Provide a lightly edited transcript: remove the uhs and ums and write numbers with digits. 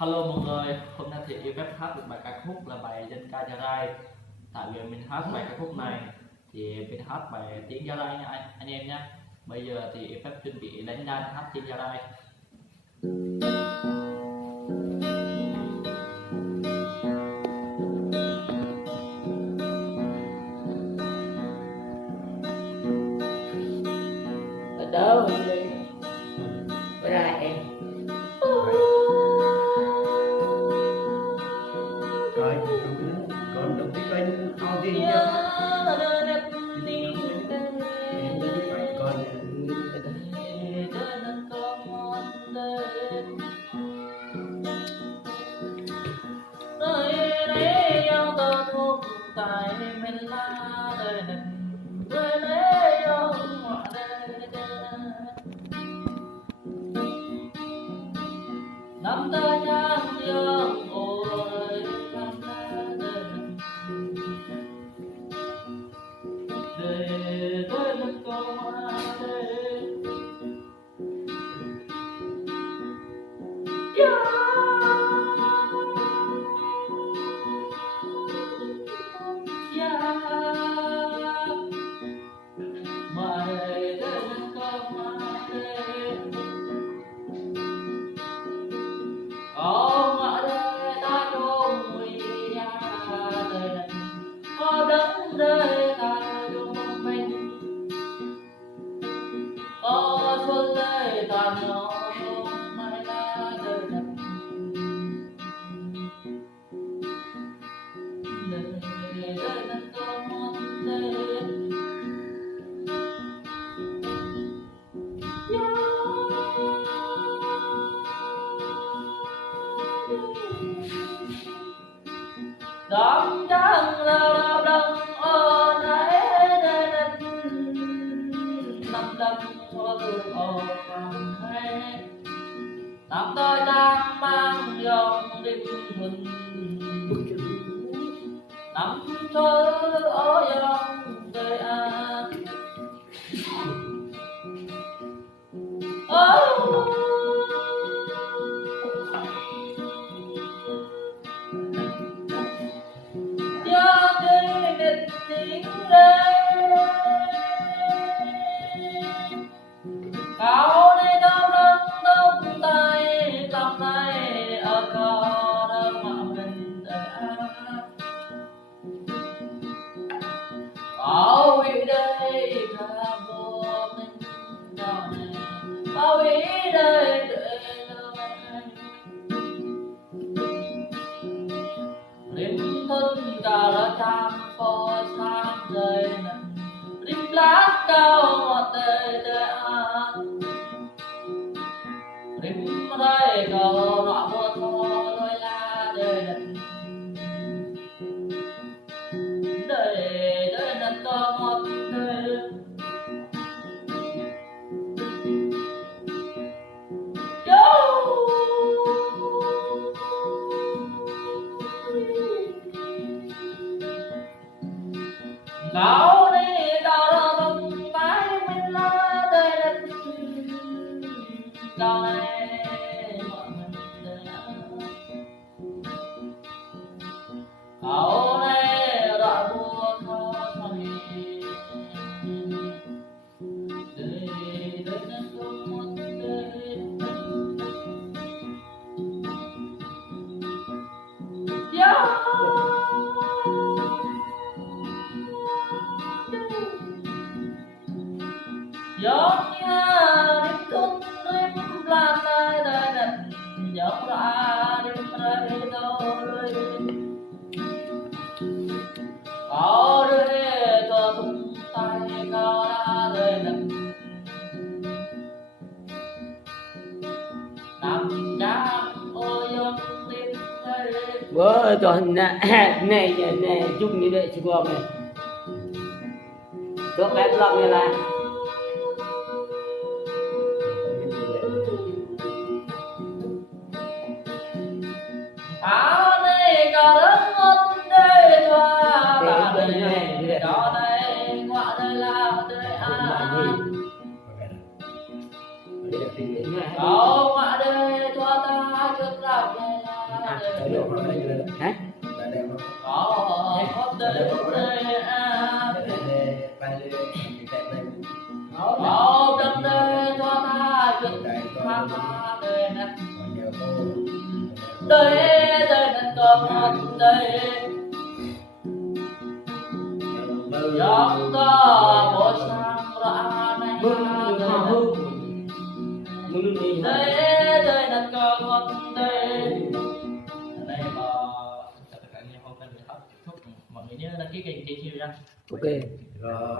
Hello mọi người, hôm nay thì yêu phép hát được bài ca khúc là bài Dân ca Gia Rai. Tại vì mình hát bài ca khúc này thì mình hát bài tiếng Gia Rai nha anh em nhé. Bây giờ thì yêu phép chuẩn bị đánh đàn hát tiếng Gia Rai. Ở đâu đi ra em coi còn đọc tiếng Anh ao gì nhá Năm ta nhang dương ôi năm ta để tôi mất câu hoa để mà để tôi mất câu hoa để ở đây ta chung quy ra đời có đất đây ta chung mình có xuân đây ta nhỏ chung mai ta đời đời đất có một đời đón trăng lao đông ôn ấy đến năm lâm hoa hương ồn hay năm tôi đang mang dòng đêm huỳnh năm tôi ở dòng đời an Cậu đi đâu nâng tung tay cầm tay ở cò đâu mà mình đã Bảo ý đây là vô mình cho này Bảo ý đây để lời Rim thân cả là trăm phò sang đời nặng Rim lát cao ngọt đời đời Rim đây cầu nọ mua thô đôi la đời nặng đời nặng có ngọt đời Cậu đi đâu tung tay mình la đời đất Cậu này mọi mình đời Cậu này đoạn vua khó thầy Đời đất không một đời giống như đêm tuôn đêm lan nơi đời đất giống ra đêm rơi đâu rơi có đôi có tung tay cao ra đời đất nằm chán ôi giống đêm rơi bữa toàn này chung như vậy chỉ qua này tốt đẹp lắm như là áo này có đất ngọt đây thoa là đây đó đây ngoại đây là đây an Cậu ngoại đây thoa ta trước làm Đây đâu mà đây đây. hả Đây đây mà. có đây Đây đây đây. có đất đây cho ta được tha đây nè đây đây nè con đây gió có bộ sang ra này đây đây nè con đây đây mà tất cả anh em không cần phải thúc mọi người nhớ đăng ký kênh chiêu nha. ok Rồi.